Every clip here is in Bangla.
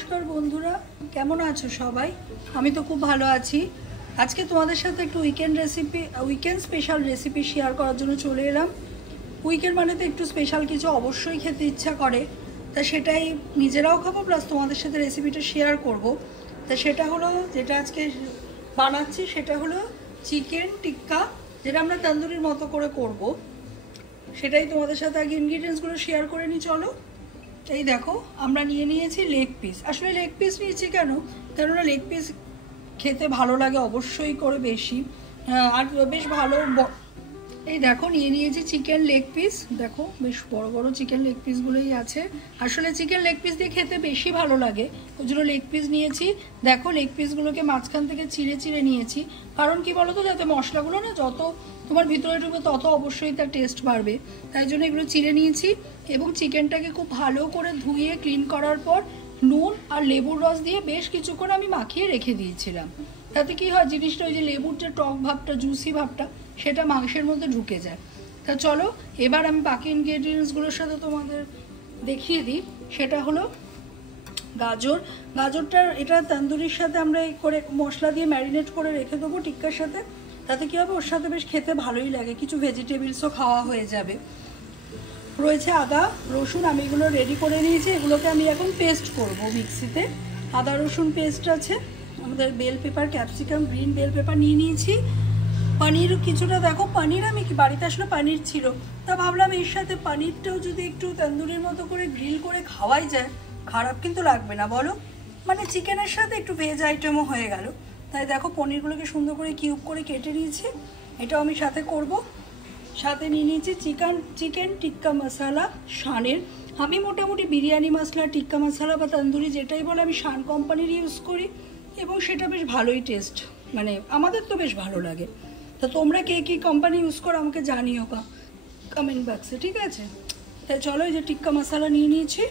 নমস্কার বন্ধুরা, কেমন আছো সবাই? আমি তো খুব ভালো আছি। আজকে তোমাদের সাথে একটু উইকেন্ড স্পেশাল রেসিপি শেয়ার করার জন্য চলে এলাম। উইকেন্ড মানে তো একটু স্পেশাল কিছু অবশ্যই খেতে ইচ্ছা করে, তা সেটাই নিজেরাও খাবো প্লাস তোমাদের সাথে রেসিপিটা শেয়ার করব। তা সেটা হলো, যেটা আজকে বানাচ্ছি সেটা হলো চিকেন টিক্কা, যেটা আমরা তন্দুরির মতো করে করব। সেটাই তোমাদের সাথে আগে ইনগ্রিডিয়েন্টসগুলো শেয়ার করে নিই, চলো। এই দেখো, আমরা নিয়ে নিয়েছি লেগ পিস। আসলে লেগ পিস নিয়েছি কেননা লেগ পিস খেতে ভালো লাগে অবশ্যই করে বেশি, আর বেশ ভালো। এই দেখো, নিয়ে নিয়েছি চিকেন লেগ পিস। দেখো বেশ বড় বড় চিকেন লেগ পিসগুলোই আছে। আসলে চিকেন লেগ পিস দিয়ে খেতে বেশি ভালো লাগে, ওই জন্য লেগ পিস নিয়েছি। দেখো, লেগ পিসগুলোকে মাঝখান থেকে চিড়ে চিড়ে নিয়েছি। কারণ কি বলো তো, যাতে মশলাগুলো না যত তোমার ভিতরে ঢুকবে তত অবশ্যই তার টেস্ট বাড়বে, তাই জন্য এগুলো চিড়ে নিয়েছি। এবং চিকেনটাকে খুব ভালো করে ধুয়ে ক্লিন করার পর নুন আর লেবুর রস দিয়ে বেশ কিছুক্ষণ আমি মাখিয়ে রেখে দিয়েছিলাম। তাতে কি হয়, জিনিসটা ওই যে লেবুর যে টক ভাবটা, জুসি ভাবটা, সেটা মাংসের মধ্যে ঢুকে যায়। তা চলো এবার আমি বাকি ইনগ্রেডিয়েন্টসগুলোর সাথে তোমাদের দেখিয়ে দিই। সেটা হলো গাজরটা এটা তন্দুরির সাথে আমরা এই করে মশলা দিয়ে ম্যারিনেট করে রেখে দেবো টিক্কার সাথে। তাতে কী হবে, ওর সাথে বেশ খেতে ভালোই লাগে, কিছু ভেজিটেবলসও খাওয়া হয়ে যাবে। রয়েছে আদা রসুন, আমি এগুলো রেডি করে নিয়েছি। এগুলোকে আমি এখন পেস্ট করব মিক্সিতে। আদা রসুন পেস্ট আছে, আমাদের bell pepper, capsicum, green bell pepper নিয়ে নিয়েছি। পনির কিছুটা, দেখো পনির আমি বাড়িতে আসলে পনির ছিল, তা ভাবলাম এর সাথে পনিরটাও যদি একটু তন্দুরির মতো করে গ্রিল করে খাওয়াই যায়, খারাপ কিন্তু লাগবে না বলো। মানে চিকেনের সাথে একটু ভেজ আইটেমও হয়ে গেল। তাই দেখো, পনিরগুলোকে সুন্দর করে কিউব করে কেটে নিয়েছি, এটাও আমি সাথে করব। সাথে নিয়ে নিয়েছি চিকেন টিক্কা মশলা শানের। আমি মোটামুটি বিরিয়ানি মশলা, টিক্কা মশলা বা তন্দুরি যেটাই বলে, আমি শান কোম্পানির ইউজ করি এবং সেটা বেশ ভালোই টেস্ট, মানে আমাদের তো বেশ ভালো লাগে। তা তোমরা কে কী কোম্পানি ইউজ করো আমাকে জানিও কমেন্ট বক্সে, ঠিক আছে? তাই চলো, এই যে টিক্কা মশলা নিয়ে নিয়েছি।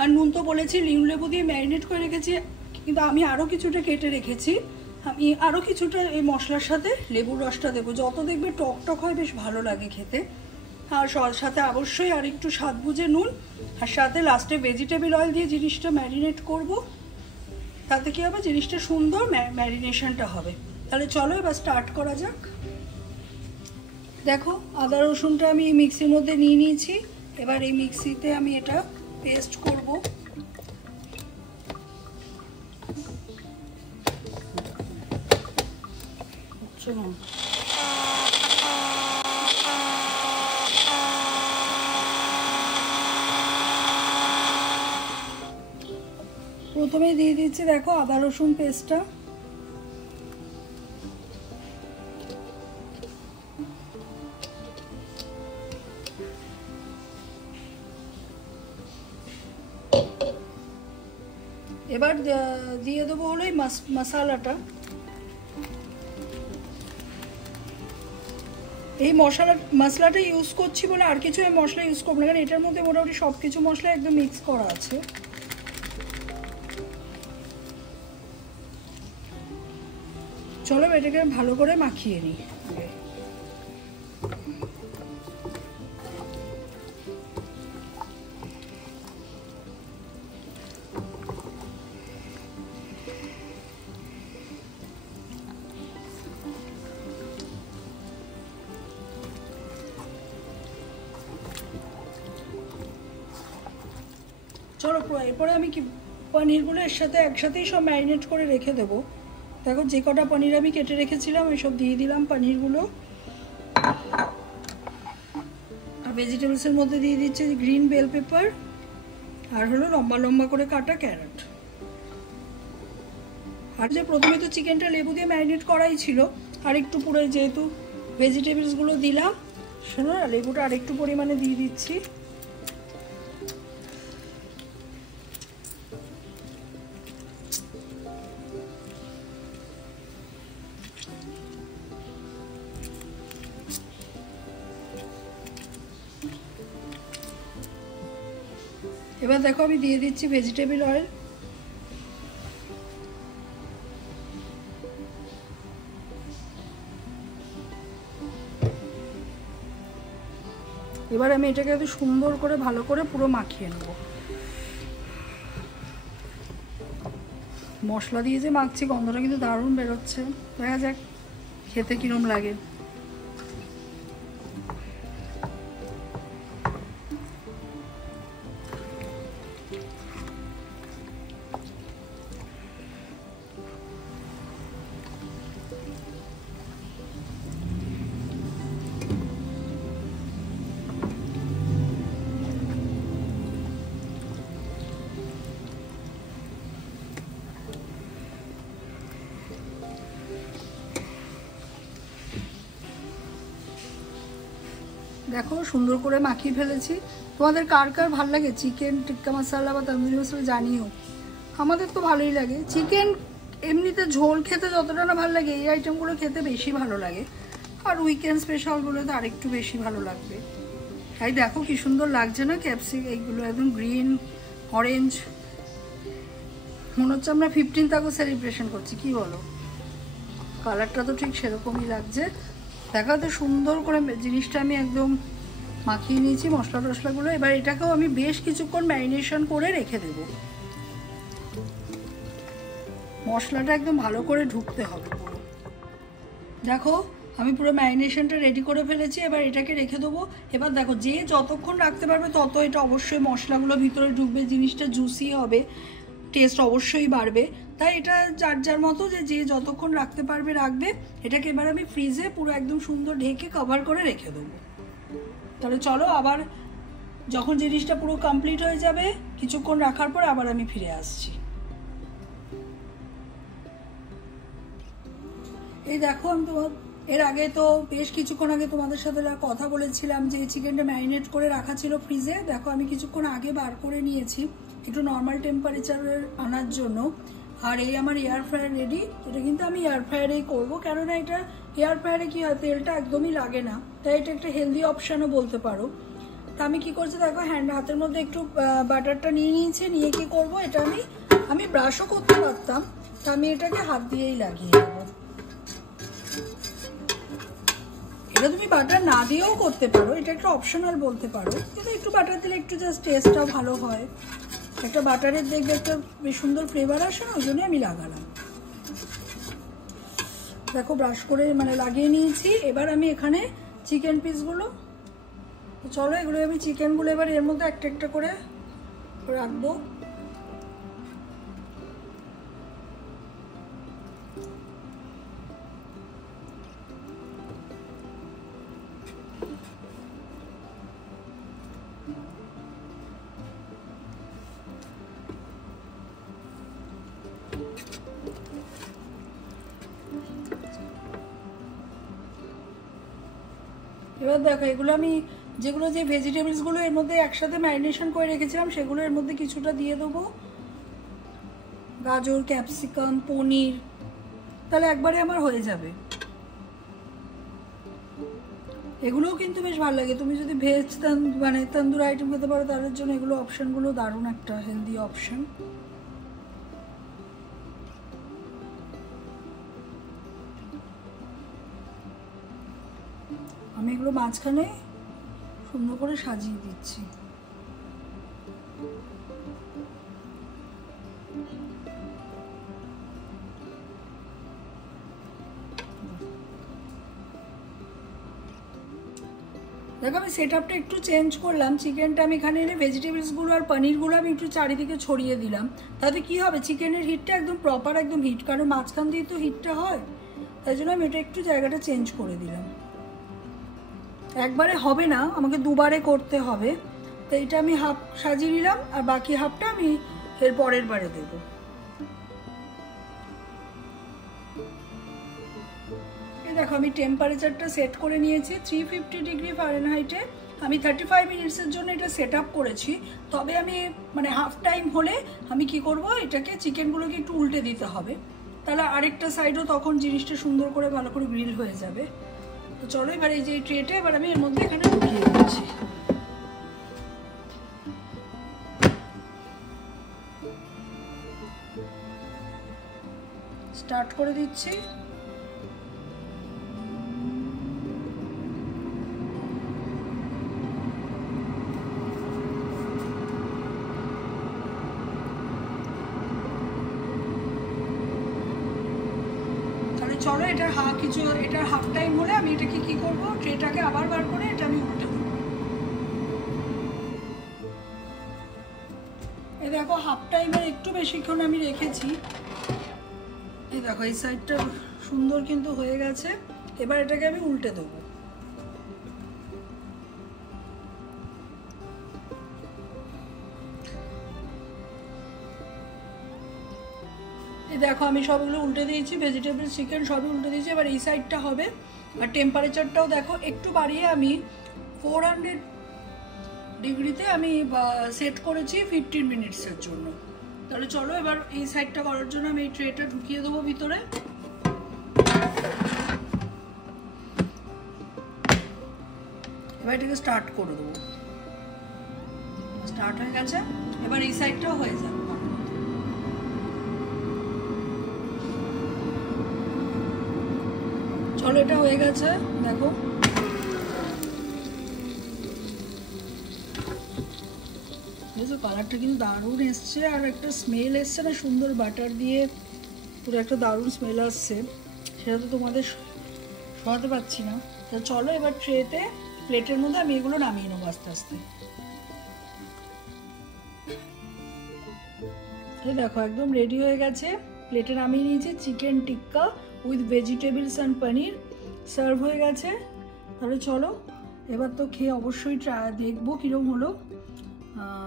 আর নুন তো বলেছি নিম লেবু দিয়ে ম্যারিনেট করে রেখেছি, কিন্তু আমি আরও কিছুটা কেটে রেখেছি। আমি আরও কিছুটা এই মশলার সাথে লেবুর রসটা দেবো, যত দেখবে টক টক হয় বেশ ভালো লাগে খেতে। আর সাথে অবশ্যই আর একটু স্বাদ বুঝে নুন, আর সাথে লাস্টে ভেজিটেবল অয়েল দিয়ে জিনিসটা ম্যারিনেট করব। তাতে কী হবে, জিনিসটা সুন্দর ম্যারিনেশনটা হবে। তাহলে চলো এবার স্টার্ট করা যাক। দেখো, আদা রসুনটা আমি মিক্সির মধ্যে নিয়ে নিয়েছি। এবার এই মিক্সিতে আমি এটা পেস্ট করব। প্রথমে দিয়ে দিচ্ছি দেখো আদা রসুন পেস্টটা। এবার দিয়ে দেবো হলো এই মশলাটা। এই মশলাটা ইউজ করছি বলে আর কিছু এই মশলা ইউজ করবো না, কারণ এটার মধ্যে মোটামুটি সব কিছু মশলা একদম মিক্স করা আছে। চলো এটাকে ভালো করে মাখিয়ে নিই। চলো এরপরে আমি কি পনিরগুলো এর সাথে একসাথেই সব ম্যারিনেট করে রেখে দেবো। দেখো, যে কটা পনির আমি কেটে রেখেছিলাম ওই সব দিয়ে দিলাম পনিরগুলো। আর ভেজিটেবলসের মধ্যে দিয়ে দিচ্ছে গ্রিন বেল পেপার, আর হলো লম্বা লম্বা করে কাটা ক্যারট। আর যে প্রথমে তো চিকেনটা লেবু দিয়ে ম্যারিনেট করাই ছিল, আর একটু পুরো যেহেতু ভেজিটেবলসগুলো দিলাম, শোনো না, লেবুটা আর একটু পরিমাণে দিয়ে দিচ্ছি। এবার দেখো, আমি দিয়ে দিচ্ছি ভেজিটেবল অয়েল। এবার আমি এটাকে একটু সুন্দর করে ভালো করে পুরো মাখিয়ে নেব। মশলা দিয়ে যে মাখছি গন্ধটা কিন্তু দারুণ বেরোচ্ছে। দেখা যাক খেতে কিরম লাগে। দেখো সুন্দর করে মাখিয়ে ফেলেছি। তোমাদের কার কার ভালো লাগে চিকেন টিক্কা মশলা বা তন্দুরি মশলা জানিও। আমাদের তো ভালোই লাগে। চিকেন এমনিতে ঝোল খেতে যতটা না ভালো লাগে, এই আইটেমগুলো খেতে বেশি ভালো লাগে। আর উইকেন্ড স্পেশালগুলো তো আরেকটু বেশি ভালো লাগবে। তাই দেখো কি সুন্দর লাগছে না এইগুলো একদম গ্রিন অরেঞ্জ, মনে হচ্ছে আমরা 15th আগস্ট সেলিব্রেশন করছি, কি বলো? কালারটা তো ঠিক সেরকমই লাগছে। দেখো তো সুন্দর করে জিনিসটা আমি একদম মাখিয়ে নিয়েছি মশলা টশলাগুলো। এবার এটাকেও আমি বেশ কিছুক্ষণ ম্যারিনেশন করে রেখে দেব। মশলাটা একদম ভালো করে ঢুকতে হবে পুরো। দেখো আমি পুরো ম্যারিনেশনটা রেডি করে ফেলেছি। এবার এটাকে রেখে দেবো। এবার দেখো যে যতক্ষণ রাখতে পারবে তত এটা অবশ্যই মশলাগুলো ভিতরে ঢুকবে, জিনিসটা জুসি হবে, টেস্ট অবশ্যই বাড়বে। তাই এটা যার যার মতো যে যতক্ষণ রাখতে পারবে রাখবে। এটাকে এবার আমি ফ্রিজে পুরো একদম সুন্দর ঢেকে কভার করে রেখে দেবো। তাহলে চলো আবার যখন জিনিসটা পুরো কমপ্লিট হয়ে যাবে কিছুক্ষণ রাখার পর আবার আমি ফিরে আসছি। এই দেখো আমি এর আগে তো বেশ কিছুক্ষণ আগে তোমাদের সাথে কথা বলেছিলাম যে চিকেনটা ম্যারিনেট করে রাখা ছিল ফ্রিজে। দেখো আমি কিছুক্ষণ আগে বার করে নিয়েছি একটু নর্মাল টেম্পারেচারের আনার জন্য। আর এই আমার এয়ার ফ্রায়ার রেডি। এটা কিন্তু আমি এয়ার ফ্রায়ারেই করবো, কেননা এটা এয়ার ফ্রায়ারে কি হয় তেলটা একদমই লাগে না, তাই এটা একটা হেলদি অপশানও বলতে পারো। তা আমি কি করছি দেখো হাতের মধ্যে একটু বাটারটা নিয়ে নিয়েছি। নিয়ে কি করবো, এটা আমি ব্রাশও করতে পারতাম, তা আমি এটাকে হাত দিয়েই লাগিয়ে দেবো। এটা তুমি বাটার না দিয়েও করতে পারো, এটা একটা অপশনাল বলতে পারো, কিন্তু একটু বাটার দিলে একটু জাস্ট টেস্টটাও ভালো হয়। একটা বাটারের দেখবে একটা বেশ সুন্দর ফ্লেভার আসে না, ওই জন্য আমি লাগালাম। দেখো ব্রাশ করে লাগিয়ে নিয়েছি। এবার আমি এখানে চিকেন পিসগুলো, চলো এগুলো আমি চিকেনগুলো এবার এর মধ্যে একটা একটা করে রাখবো। এবার দেখো এগুলো আমি যেগুলো যে ভেজিটেবলসগুলো এর মধ্যে একসাথে ম্যারিনেশন করে রেখেছিলাম সেগুলো এর মধ্যে কিছুটা দিয়ে দেবো। গাজর, ক্যাপসিকাম, পনির, তাহলে একবারে আমার হয়ে যাবে। এগুলোও কিন্তু বেশ ভালো লাগে। তুমি যদি ভেজ তন্দুর আইটেম খেতে পারো তাদের জন্য এগুলো অপশানগুলো দারুণ একটা হেলদি অপশান। আমি এগুলো মাঝখানে সুন্দর করে সাজিয়ে দিচ্ছি। দেখো আমি সেট আপটা একটু চেঞ্জ করলাম। চিকেনটা আমি এখানে এনে ভেজিটেবলসগুলো আর পনিরগুলো আমি একটু চারিদিকে ছড়িয়ে দিলাম। তাতে কি হবে, চিকেনের হিটটা একদম প্রপার একদম হিট, কারণ মাঝখান দিয়ে তো হিটটা হয়, তাই জন্য আমি এটা একটু জায়গাটা চেঞ্জ করে দিলাম। একবারে হবে না, আমাকে দুবারে করতে হবে। তো এটা আমি হাফ সাজিয়ে নিলাম আর বাকি হাফটা আমি এর পরের বারে দেবো। দেখো আমি টেম্পারেচারটা সেট করে নিয়েছি 350 ডিগ্রি ফারেনহাইটে। আমি 35 মিনিটসের জন্য এটা সেট আপ করেছি। তবে আমি হাফ টাইম হলে আমি কি করব, এটাকে চিকেনগুলোকে একটু উল্টে দিতে হবে, তাহলে আরেকটা সাইডও তখন জিনিসটা সুন্দর করে ভালো করে গ্রিল হয়ে যাবে। তো চলো এবার এই যে ট্রেটা এবার আমি এর মধ্যে এখানে ঢুকিয়ে দিচ্ছি। স্টার্ট করে দিচ্ছি। এটার হাফ টাইম হলে আমি এটাকে কি করব, ট্রেটাকে আবার বার করে এটা আমি উল্টে দেবো। এই দেখো হাফ টাইমের একটু বেশিক্ষণ আমি রেখেছি। এই দেখো এই সাইডটা সুন্দর কিন্তু হয়ে গেছে। এবার এটাকে আমি উল্টে দেবো। এই দেখো আমি সবগুলো উল্টে দিয়েছি, ভেজিটেবল চিকেন সবই উল্টে দিয়েছি। এবার এই সাইডটা হবে। আর টেম্পারেচারটাও দেখো একটু বাড়িয়ে আমি 400 ডিগ্রিতে আমি সেট করেছি 15 মিনিটসের জন্য। তাহলে চলো এবার এই সাইডটা করার জন্য আমি এই ট্রেটা ঢুকিয়ে দেবো ভিতরে। এবার এটাকে স্টার্ট করে দেবো। স্টার্ট হয়ে গেছে। এবার এই সাইডটাও হয়ে যাবে। চলো এটা হয়ে গেছে দেখো। কালারটা কিন্তু দারুণ এসছে, আর একটা স্মেল এসছে না সুন্দর, বাটার দিয়ে পুরো একটা দারুণ স্মেল আসছে। সেটা তো তোমাদের শোনাতে পারছি না। তা চলো এবার প্লেটের মধ্যে আমি এগুলো নামিয়ে নেবো আস্তে আস্তে। দেখো একদম রেডি হয়ে গেছে। প্লেটে নামিয়ে নিয়েছি chicken tikka with vegetables and paneer, serve হয়ে গেছে। তাহলে চলো এবার তো খেয়ে অবশ্যই দেখবো কীরকম হলো।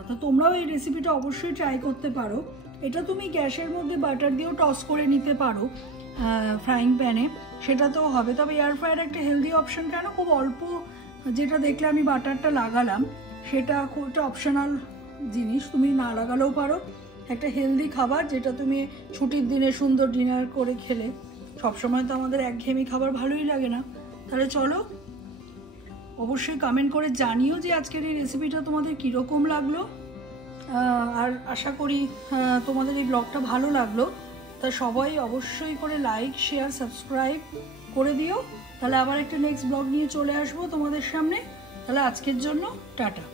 তো তোমরাও এই রেসিপিটা অবশ্যই ট্রাই করতে পারো। এটা তুমি গ্যাসের মধ্যে বাটার দিয়েও টস করে নিতে পারো ফ্রাইং প্যানে, সেটাতেও হবে। তবে এয়ার ফ্রায়ার একটা হেলদি অপশন, কেন খুব অল্প যেটা দেখলে আমি বাটারটা লাগালাম সেটা খুব একটা অপশনাল জিনিস, তুমি না লাগালেও পারো। একটা হেলদি খাবার যেটা তুমি ছুটির দিনে সুন্দর ডিনার করে খেলে। সবসময় তো আমাদের একঘেয়েমি খাবার ভালোই লাগে না। তাহলে চলো অবশ্যই কমেন্ট করে জানিও যে আজকের এই রেসিপিটা তোমাদের কীরকম লাগলো। আর আশা করি তোমাদের এই ব্লগটা ভালো লাগলো। তা সবাই অবশ্যই করে লাইক শেয়ার সাবস্ক্রাইব করে দিও। তাহলে আবার একটা নেক্সট ব্লগ নিয়ে চলে আসবো তোমাদের সামনে। তাহলে আজকের জন্য টাটা।